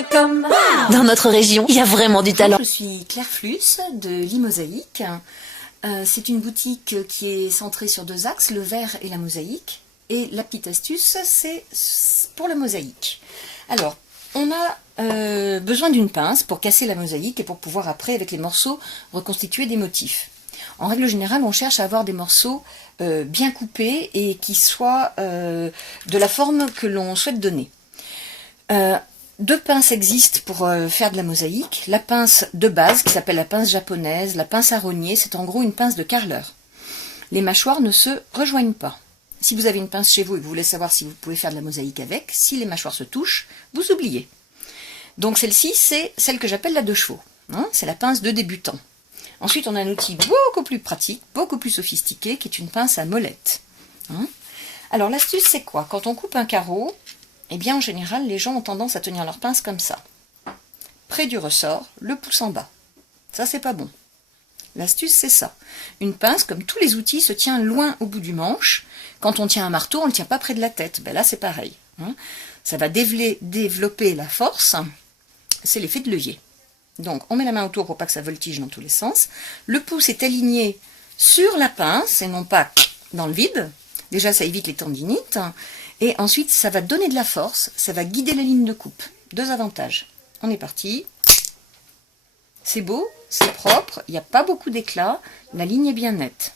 Limosaïque.com. Dans notre région, il y a vraiment du talent. Je suis Claire Flus de Limosaïque. C'est une boutique qui est centrée sur deux axes, le verre et la mosaïque. Et la petite astuce, c'est pour la mosaïque. Alors, on a besoin d'une pince pour casser la mosaïque et pour pouvoir après, avec les morceaux, reconstituer des motifs. En règle générale, on cherche à avoir des morceaux bien coupés et qui soient de la forme que l'on souhaite donner. Deux pinces existent pour faire de la mosaïque. La pince de base, qui s'appelle la pince japonaise, la pince à rogner, c'est en gros une pince de carreleur. Les mâchoires ne se rejoignent pas. Si vous avez une pince chez vous et que vous voulez savoir si vous pouvez faire de la mosaïque avec, si les mâchoires se touchent, vous oubliez. Donc celle-ci, c'est celle que j'appelle la 2 chevaux. C'est la pince de débutant. Ensuite, on a un outil beaucoup plus pratique, beaucoup plus sophistiqué, qui est une pince à molette. Alors l'astuce, c'est quoi? Quand on coupe un carreau, eh bien en général, les gens ont tendance à tenir leur pince comme ça. Près du ressort, le pouce en bas. Ça, c'est pas bon. L'astuce, c'est ça. Une pince, comme tous les outils, se tient loin au bout du manche. Quand on tient un marteau, on ne le tient pas près de la tête. Ben là, c'est pareil. Ça va développer la force. C'est l'effet de levier. Donc, on met la main autour pour pas que ça voltige dans tous les sens. Le pouce est aligné sur la pince et non pas dans le vide. Déjà, ça évite les tendinites. Et ensuite, ça va donner de la force. Ça va guider la ligne de coupe. Deux avantages. On est parti. C'est beau, c'est propre, il n'y a pas beaucoup d'éclat, la ligne est bien nette.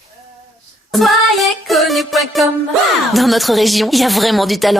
Soyezconnu.com. Dans notre région, il y a vraiment du talent.